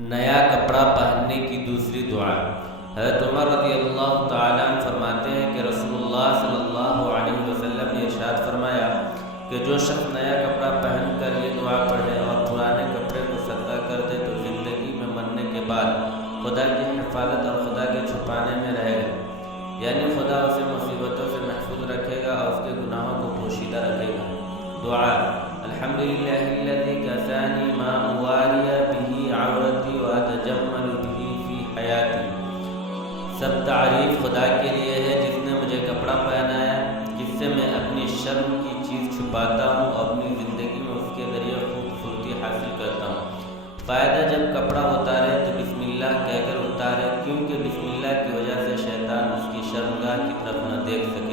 नया कपड़ा पहनने की दूसरी दुआ। हज़रत उमर रज़ियल्लाहु ताला अन्हु फरमाते हैं कि रसूलुल्लाह सल्लल्लाहु अलैहि वसल्लम ने इरशाद फरमाया कि जो शख्स नया कपड़ा पहन कर ये दुआ पढ़े और पुराने कपड़े को सदका कर दे तो ज़िंदगी में मरने के बाद खुदा की हिफाजत और खुदा के छुपाने में रहेगा, यानी खुदा उसे मुसीबतों से महफूज रखेगा और उसके गुनाहों को पोशीदा रखेगा। दुआ। अल्हम्दुलिल्लाहिल्लज़ी कसानी मा उवारिया बिही औरती व अतजम्मलु बिही फ़ी हयाती। सब तारीफ़ खुदा के लिए है जिसने मुझे कपड़ा पहनाया जिससे मैं अपनी शर्म की चीज़ छुपाता हूँ और अपनी ज़िंदगी में उसके ज़रिए खूबसूरती हासिल करता हूँ। फ़ायदा, जब कपड़ा उतारे तो बिस्मिल्लाह कहकर उतारे, क्योंकि बिस्मिल्लाह की वजह से शैतान उसकी शर्मगाह की तरफ न देख सके।